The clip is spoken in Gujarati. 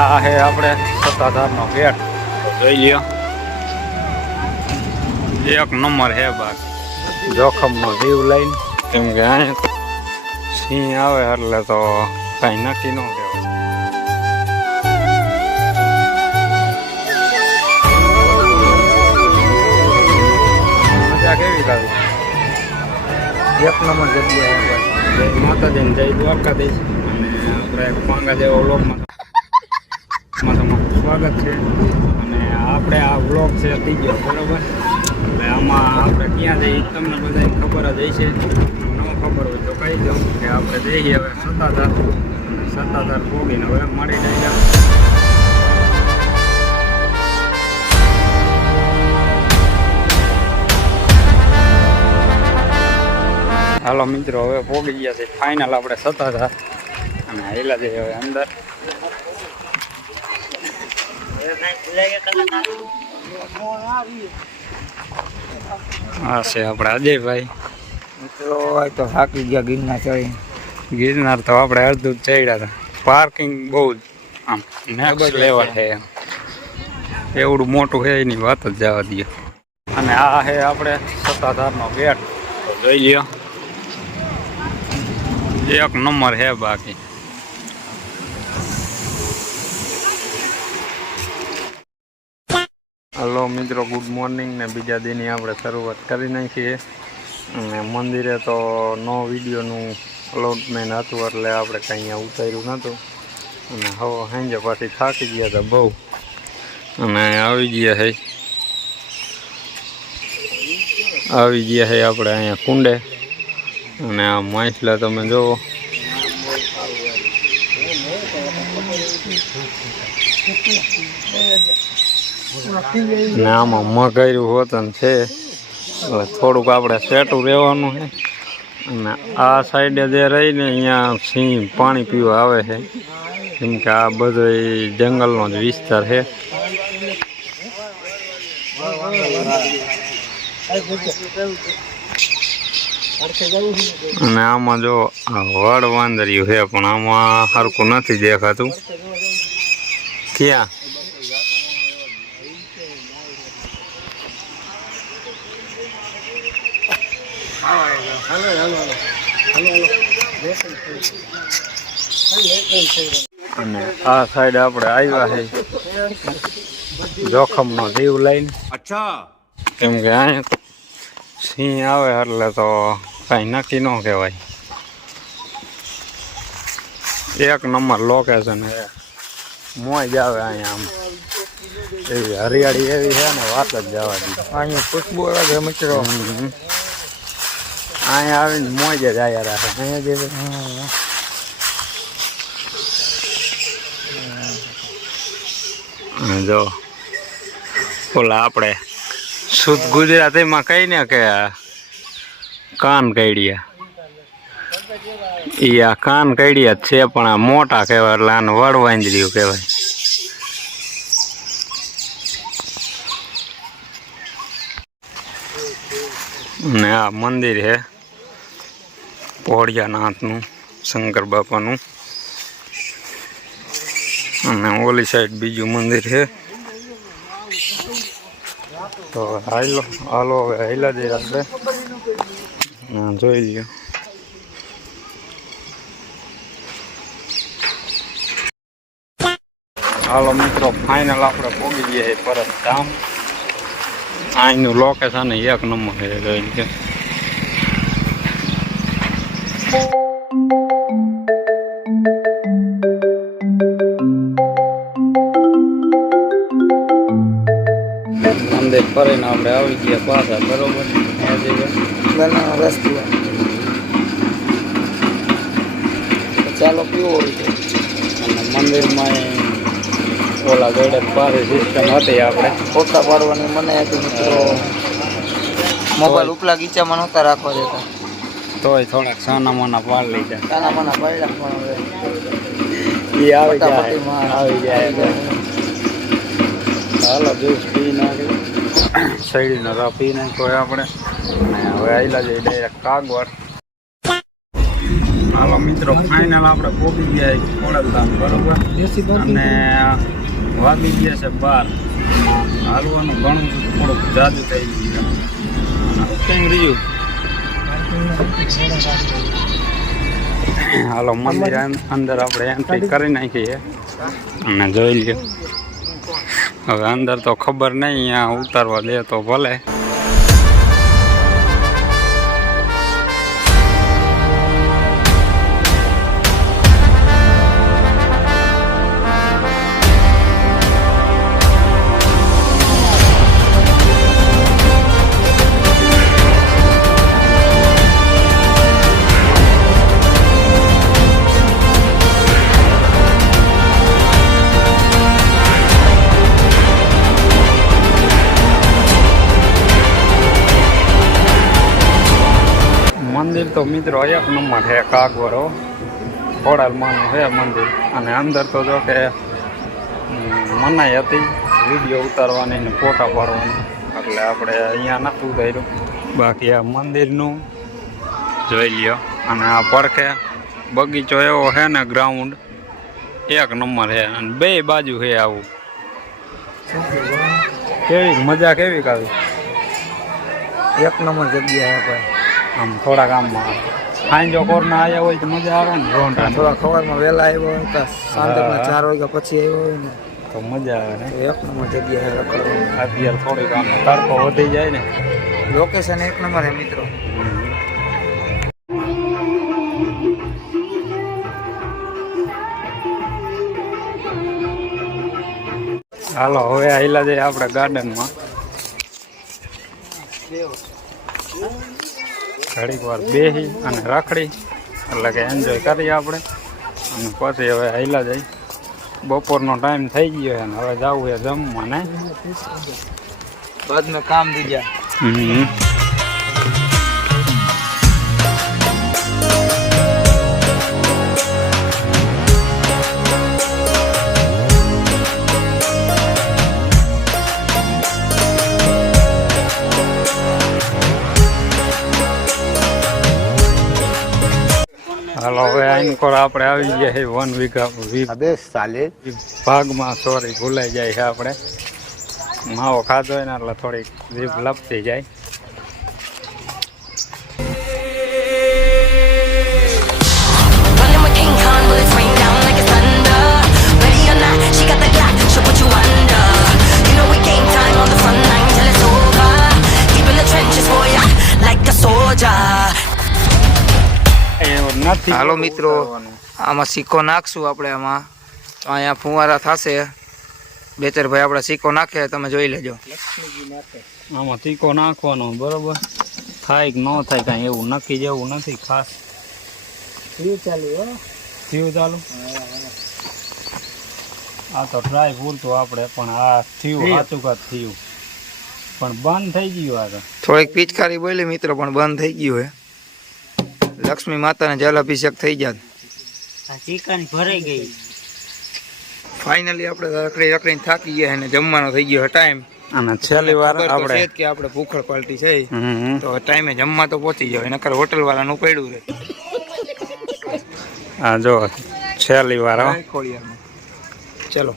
આ હે આપણે સત્તાધારનો ગેટ જોઈ લ્યો, એક નંબર હે બાકી જોખમનો જીવ લઈને, કેમ કે અહીંયા સિંહ આવે એટલે તો કઈ નક્કી ન કહેવાય. મજા કેવી લાવી? એક નંબર જગ્યા. જય માતાજી, જય દ્વારકાધીશ. અને આપણે પાંગા જેવો વ્લોગમાં તમારું સ્વાગત છે. અને આપણે આ વ્લોગ છે ત્રીજો, બરાબર? એટલે આમાં આપણે ક્યાં જઈએ તમને બધાને ખબર જ હશે. ન ખબર હોય તો કહી દઉં કે આપણે જઈએ હવે સત્તાધાર પોગીને હવે મળી જઈએ. હાલો મિત્રો, હવે પોગી ગયા છે ફાઇનલ આપણે સત્તાધાર, અને હેલા જઈએ હવે અંદર. હા છે આપણે અજયભાઈ. મિત્રો તો થાકી ગયા ગિરનાર ચડી. ગિરનાર તો આપણે અડધું જ ચડ્યા હતા. પાર્કિંગ બહુ જ આમ નેક્સ્ટ લેવલ છે, એવડું મોટું છે એની વાત જ જવા દઈએ. અને આ છે આપણે સત્તાધારનો ગેટ જોઈ લ્યો, એક નંબર હે બાકી. હલો મિત્રો, ગુડ મોર્નિંગ. ને બીજા દિનની આપણે શરૂઆત કરી નાખીએ. અને મંદિરે તો નો વિડીયોનું અલોટમેન્ટ હતું એટલે આપણે કંઈ અહીંયા ઉતાર્યું નહોતું. અને હવે સાંજે પાછી થાકી ગયા હતા બહુ, અને આવી ગયા છે આપણે અહીંયા કુંડે. અને આ માછલા તમે જુઓ, ને આમાં મગાયરું હોતન છે એટલે થોડુંક આપણે સેટું રહેવાનું છે. અને આ સાઈડે જે રહીને અહીંયા સિંહ પાણી પીવા આવે છે, કેમ કે આ બધો જંગલનો જ વિસ્તાર છે. અને આમાં જો વડ વાંદર્યું છે, પણ આમાં સરખું નથી દેખાતું. ક્યાં અને આ સાઈડ આપણે આવ્યા છે જોખમનો જીવ લઈને. અચ્છા, કેમ કે અહીંયા સિંહ આવે એટલે તો કઈ નક્કી ન કહેવાય. એક નંબર લોકેશન છે, મોજ આવે અહીંયા. આમ એવી હરિયાળી એવી છે ને વાત જ જવા દીધી. અહીંયા ખુશ્બુ આવે છે મિત્રો. અહીંયા આવીને મોજ જ આવ્યા રાખે. અહીંયા જે જો ઓલા આપણે શુદ્ધ ગુજરાતીમાં કઈ ને કે કાન કઈડિયા, એ આ કાન કઈડિયા જ છે, પણ આ મોટા કહેવાય એટલે આને વડવાંદર્યું કહેવાય. અને આ મંદિર છે પોળિયાનાથનું, શંકર બાપાનું. અને ઓલી સાઈડ બીજું મંદિર છે. તો હાલો હવે હાઈલા જઈ આપણે જોઈ લ્યો. હાલો મિત્રો, ફાઇનલ આપણે પહોંચી ગયા પરત ગામ. અહીંનું લોકેશન એક નંબર છે જોઈ લ્યો. મંદિર ફરીને આપણે આવી ગયા પાછા, બરોબર? રસ્તો ચાલો પીવો હોય છે. અને મંદિરમાં ઓલા જોડે પાછી સિસ્ટમ હતી આપણે ફોટા પાડવાની મને હતી મિત્રો. મોબાઈલ ઉપલા ગીચામાં નહોતા રાખવા દેતા, તોય થોડાક સાના માના પાડ લીધા. કાના માના પાડ્યા, પણ હવે એ આવી જાય. હાલો જ્યુસ પી નાખ્યું, શેરડીનો રસ પી નાખ્યો આપણે. અને હવે આવેલા જઈએ ડાયરેક્ટ કાગવડ. હાલો મિત્રો ફાઇનલ આપણે પહોંચી ગયા ખોડલધામ બરોબર અને વાગી ગયા છે 12 હાલવાનું ઘણું થોડુંક જાજુ થઈ ગયું કેમ રહ્યું હાલો મંદિર અંદર આપણે એન્ટ્રી કરી નાખીએ અને જોઈ લ્યો હવે અંદર તો ખબર નહીં અહીંયા ઉતારવા દે તો ભલે મંદિર તો મિત્રો એક નંબર છે કાગવરો ખોડાલમાંનું છે મંદિર અને અંદર તો જો કે મનાઈ હતી વિડીયો ઉતારવાની ને ફોટા પાડવાની એટલે આપણે અહીંયા નહોતું ઉતાર્યું બાકી આ મંદિરનું જોઈ લ્યો અને આ પડખે બગીચો એવો છે ને ગ્રાઉન્ડ એક નંબર છે અને બે બાજુ છે આવું કેવી મજા કેવી કાવી એક નંબર જગ્યા છે ભાઈ આમ થોડા ગામમાં સાંજો કોરના આવ્યા હોય તો મજા આવે ને રોંઢા થોડા ખબરમાં વહેલા આવ્યો હોય તો સાંજના 4 વાગ્યા પછી આવ્યો હોય ને તો મજા આવે ને તો એક નંબર જગ્યા છે રખડવાની. અત્યારે થોડીક આમ તડકો વધી જાય ને લોકેશન એક નંબર છે મિત્રો. હાલો હવે આયલા જઈએ આપણે ગાર્ડનમાં ઘડીક વાર બેસી અને રાખડી એટલે કે એન્જોય કરીએ આપણે અને પછી હવે આયલા જઈ બપોરનો ટાઈમ થઈ ગયો છે ને હવે જવું છે જમવા ને બાદમાં કામ દીધા. હાલો હવે આઈનકોર આપણે આવી ગયા છે 1 વીઘા ભાગમાં સોરી ભૂલાઈ જાય છે આપણે માવો ખાધો હોય ને એટલે થોડીક જીભ લપસી જાય. હાલો મિત્રો આમાં સિક્કો નાખશું આપણે આમાં તો અહીંયા ફુવારા થશે. બેચરભાઈ આપણે સિક્કો નાખે તમે જોઈ લેજો. આમાં તીકો નાખવાનો બરોબર થાય કે ન થાય કાંઈ એવું નક્કી જેવું નથી ખાસ. થયું ચાલુ આ તો ટ્રાય પૂરતું આપણે પણ આ થયું સાચું કાત થયું પણ બંધ થઈ ગયું. આ તો થોડીક પિચકારી બોલી મિત્રો પણ બંધ થઈ ગયું હે. લક્ષ્મી માતાને જલ અભિષેક થઈ જાત. ચિકન ભરાઈ ગઈ. ફાઇનલી આપણે રખડીને થાકી ગયા અને જમવાનો થઈ ગયો ટાઈમ. અને છેલ્લી વાર આપણે કે આપણે ભૂખડ પાલટી છે તો ટાઈમે જમવા તો પહોંચી જાય નકર હોટલ વાળાનું પડ્યું રહે. હા જો છેલ્લી વાર ખોડિયારમાં ચલો.